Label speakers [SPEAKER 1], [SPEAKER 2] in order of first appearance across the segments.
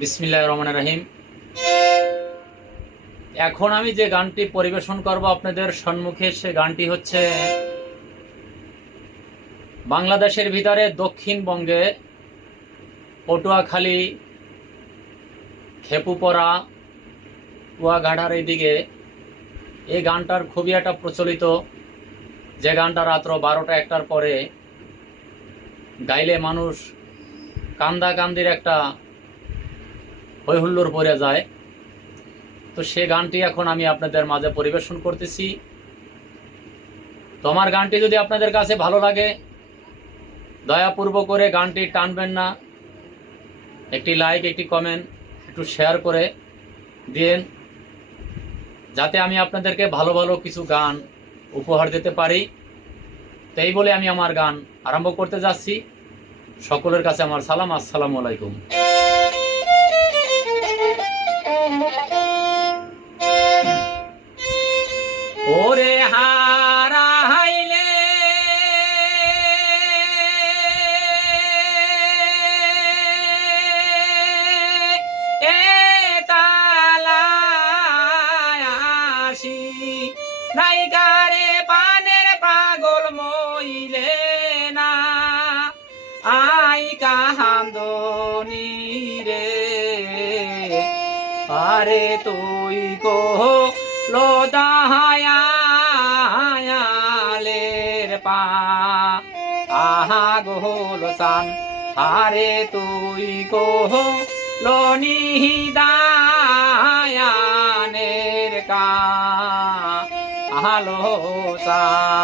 [SPEAKER 1] বিসমিল্লাহ রহমান রাহিম। এখন আমি যে গানটি পরিবেশন করব আপনাদের সম্মুখে, সে গানটি হচ্ছে বাংলাদেশের ভিতরে দক্ষিণবঙ্গে পটুয়াখালী, খেপুপড়া কুয়াঘাটার এইদিকে এই গানটার খুবই একটা প্রচলিত। যে গানটা রাত্র বারোটা একটার পরে গাইলে মানুষ কান্দা কান্দির একটা হৈহুল্লোর পরে যায়। তো সে গানটি এখন আমি আপনাদের মাঝে পরিবেশন করতেছি। তো আমার গানটি যদি আপনাদের কাছে ভালো লাগে দয়াপূর্ব করে গানটি টানবেন না। একটি লাইক, একটি কমেন্ট, একটু শেয়ার করে দিন যাতে আমি আপনাদেরকে ভালো ভালো কিছু গান উপহার দিতে পারি। তাই বলে আমি আমার গান আরম্ভ করতে যাচ্ছি। সকলের কাছে আমার সালাম, আসসালামু আলাইকুম। ওরে হারা হাইলে। এ আসি, নাইকারে পানের পাগল মইলে না। আই কাহান্দনি রে। আরে তুই কো লোদাহায়ালের পা আহা গোল সান আরে তুই কো লোনি দায়ানের কা আহা সান।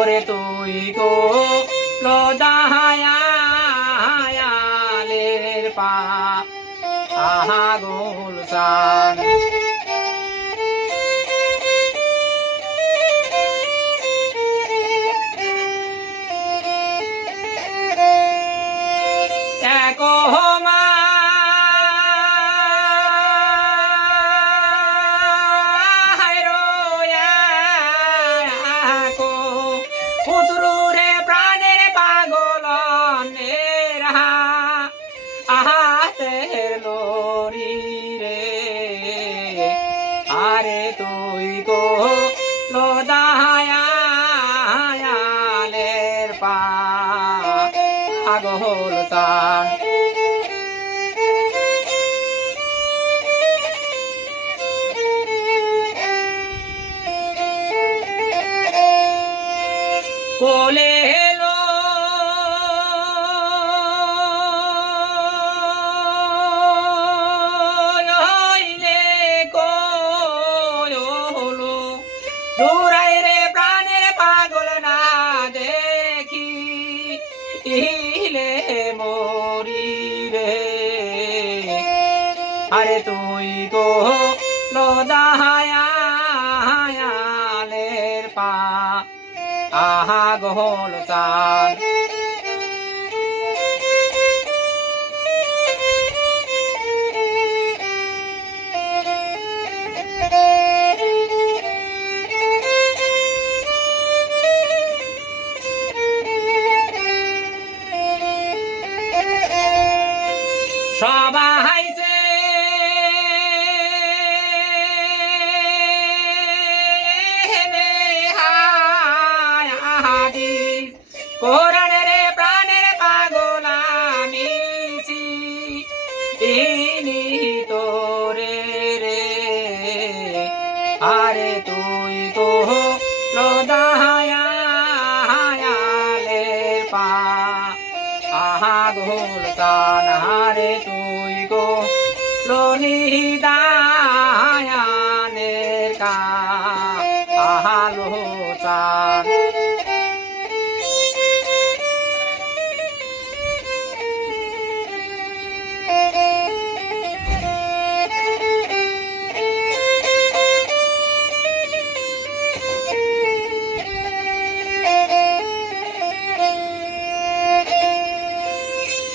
[SPEAKER 1] ওরে তুই গো। লদাহায়ালের পা। আহা গোল সান আগল তান কোলে তুই গো লদাহায়ালের পা। আহা গোল চান আহগোল চান হারে তুই গো লোনি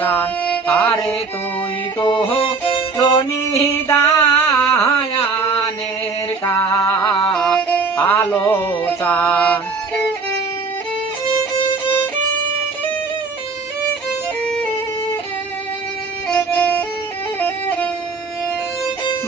[SPEAKER 1] চান আরে তুই গো লোনি দায়ানের কা আলো চান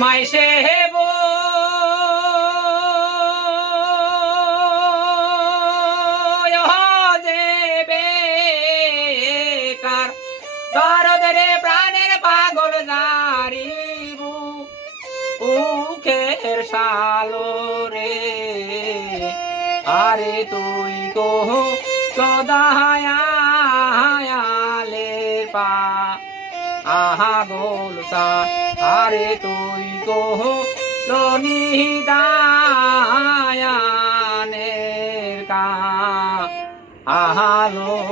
[SPEAKER 1] মাইসে হেবো উখের সালো রে। আরে তুই গো সদায়ালের পা। আহা গোল সা আরে তুই গো লনি দায়ানের কা। আহালো চান